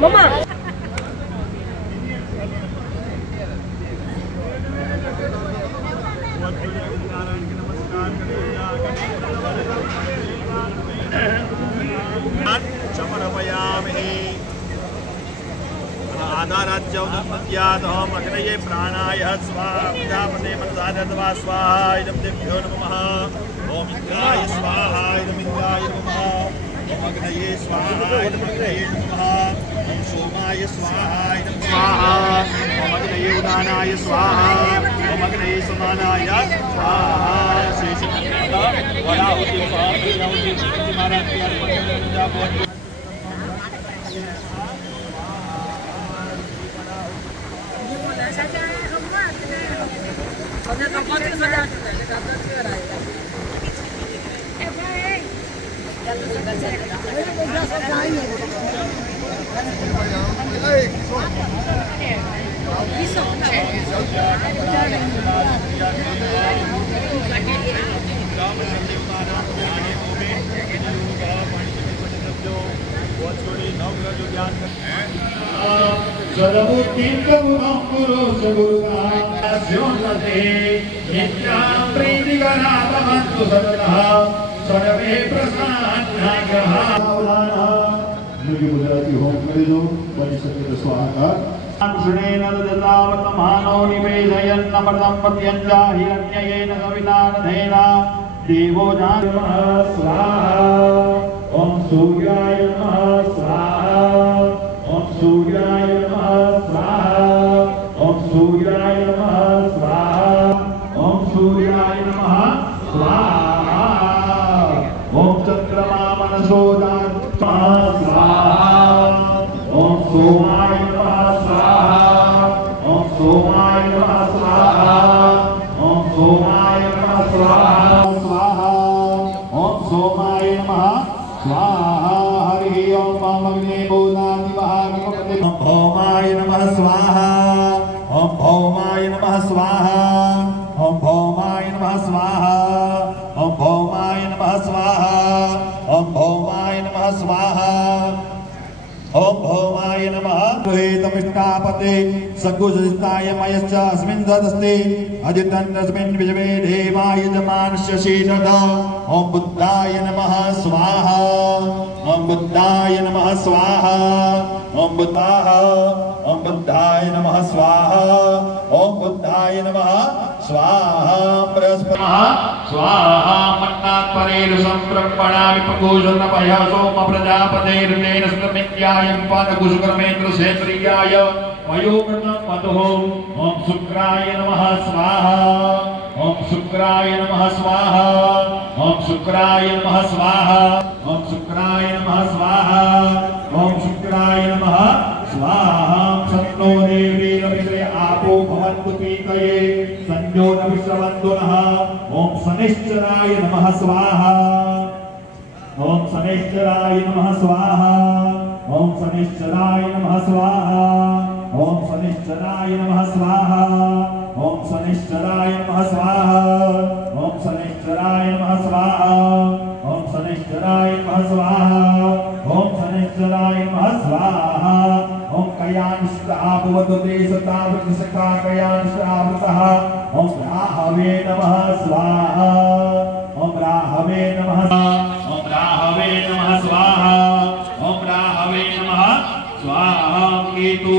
मम्मा आधाराज्यौदत्यादहम् अग्नये प्राणाय स्वाहा प्रजापते मनसादत्वा स्वाहा इदं देभ्यो नमः ओम इंद्राय स्वाहा इदं इंद्राय नमः ओम अग्नये स्वाहा इदं अग्नये नमः ओम सोमाय स्वाहा इदं स्वाहा ओम अग्नये उदानाय स्वाहा ओम अग्नये समानाय स्वाहा शेष वराहुति महाराज की अर्पण गुजराती होम करे जो बनी सके तो स्वाहा श्रेण ददावतमानो निवेदयन्नमृतं पत्यञ्जा हिरण्ययेन सवितारधेना देवो नमः स्वाहा ओम सूर्याय नमः स्वाहा ओम सूर्याय नमः स्वाहा ओम सूर्याय नमः स्वाहा ओम सूर्याय नमः स्वाहा ओम चंद्रमा मनसोदात् स्वाहा ओम सोमाय नमः स्वाहा ओम सोमाय नमः स्वाहा ओम सोमाय नमः स्वाहा स्वाहा ओम सोमाय नमः स्वाहा हरि ओम अग्ने बोधाति महागणपते ओम भौमाय नमः स्वाहा ओम भौमाय नमः स्वाहा ओम भौमाय नमः स्वाहा ओम भौमाय नमः स्वाहा ओम भौमाय नमः स्वाहा ओम भौमाय नमः तमिष्टापते सकुशस्ताय मयश्च अस्मिन् ददस्ते अदितन्नस्मिन् विजवे देवाय जमानस्य शीतद ओम बुद्धाय नमः स्वाहा ओम बुद्धाय नमः स्वाहा ओम बुद्धाः ओम बुद्धाय नमः स्वाहा ओम बुद्धाय नमः स्वाहा बृहस्पतिः स्वाहा मन्नात् परेण संप्रपणामि पकुशुन पयः सोम प्रजापतेर्नेन स्तमित्याय पादकुशकर्मेन्द्र सेन्द्रियाय वयोवृतं मधुः ओम शुक्राय नमः स्वाहा ओम शुक्राय नमः स्वाहा ओम शुक्राय नमः स्वाहा ओम शुक्राय नमः स्वाहा ओम शुक्राय नमः स्वाहा सन्नो देवीरविषे आपो भवन्तु पीतये संयो न विश्रवन्तु नः ओम शनिश्चराय नमः स्वाहा ओम शनिश्चराय नमः स्वाहा ओम शनिश्चराय नमः स्वाहा ओम शनिश्चराय नमः स्वाहा ओम शनिश्चराय नमः स्वाहा ओम शनिश्चराय नमः स्वाहा ओम शनिश्चराय नमः स्वाहा ओम शनिश्चराय नमः स्वाहा ओम कयानिष्टाभवतु देशतावृतसका कयानिष्टावृतः ओम राहवे नमः स्वाहा ओम राहवे नमः ओम राहवे नमः स्वाहा ओम राहवे नमः स्वाहा केतु